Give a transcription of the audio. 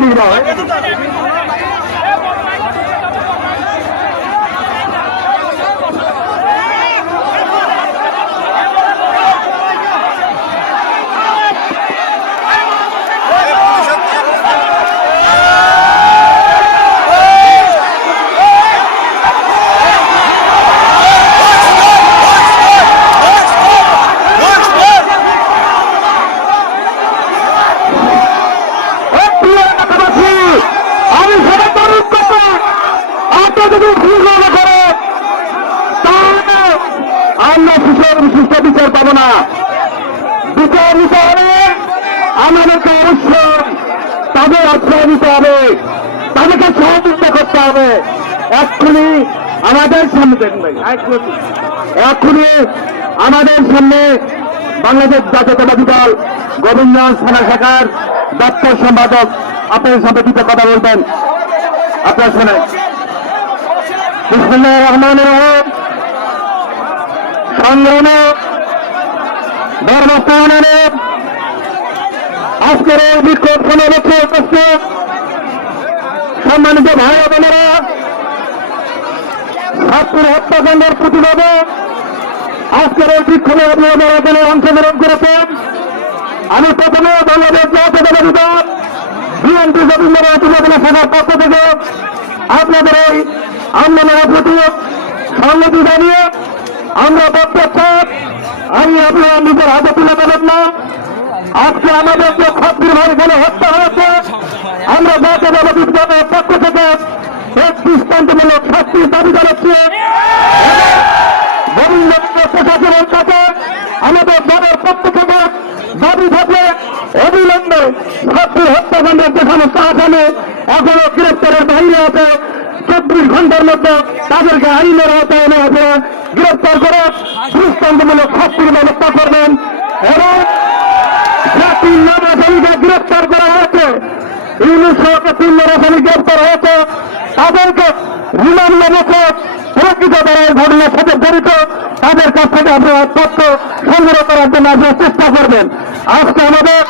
বেরিয়ে দাও। আমরা সুস্থ বিচার পাবো না। বিচার নিতে হবে, আমাদেরকে অবশ্যই তাদের আশ্রয় নিতে হবে, তাদেরকে সহযোগিতা করতে হবে। এক্ষুনি আমাদের সামনে আমাদের সামনে বাংলাদেশ জাতীয়তাবাদী দল গোবিন্দগঞ্জ থানা শাখার দপ্তর সম্পাদক আপনাদের সাথে দুটো কথা বলবেন, আপনারা শোনেন। বিসমিল্লাহির রহমানির রহিম। সংগ্রামে ধর্মস্থানে আজকের এই বিক্ষোভ সমাবেশে উপস্থিত সম্মানিত ভাই বোনেরা, ছাত্র হত্যাকাণ্ডের প্রতিবাদে আজকের এই বিক্ষোভে আপনারা অংশগ্রহণ করেছেন। আমি প্রথমে বাংলাদেশ জাতীয়তাবাদী দল বিএনপি গোবিন্দগঞ্জ উপজেলা শাখার পক্ষ থেকে আপনাদের এই আন্দোলনের প্রতি সংহতি জানিয়ে আমরা বক্তব্য আমি আপনারা নিজের হাতে তুলে দেবেন না। আজকে আমাদের যে খাদ্যের ভাই বলে হত্যা হয়েছে, আমরা জাতীয়তাবাদী দলের পক্ষ থেকে এক দৃষ্টান্তমূলক শাস্তির দাবি জানাচ্ছি। গোবিন্দগঞ্জ প্রশাসনের কাছে আমাদের দলের পক্ষ থেকে দাবি থাকলে অবিলম্বে ছাত্রী হত্যাকাণ্ডের যে সমস্ত আসামে এখনো গ্রেপ্তারের বাইরে আছে, 24 ঘন্টার মধ্যে তাদেরকে আইনের আওতায় এনে আপনারা গ্রেপ্তার করে দৃষ্টান্তমূলক শাস্তির ব্যবস্থা করবেন। এবং তিন আসামিকে গ্রেপ্তার করা হয়েছে, ইউনুসকে 3 আসামি গ্রেপ্তার হয়েছে, তাদেরকে রিমান্ড রেখে প্রকৃত দলের ঘটনার সাথে জড়িত তাদের কাছ থেকে আপনারা তথ্য সংগ্রহ করার জন্য আপনারা চেষ্টা করবেন। আজকে আমাদের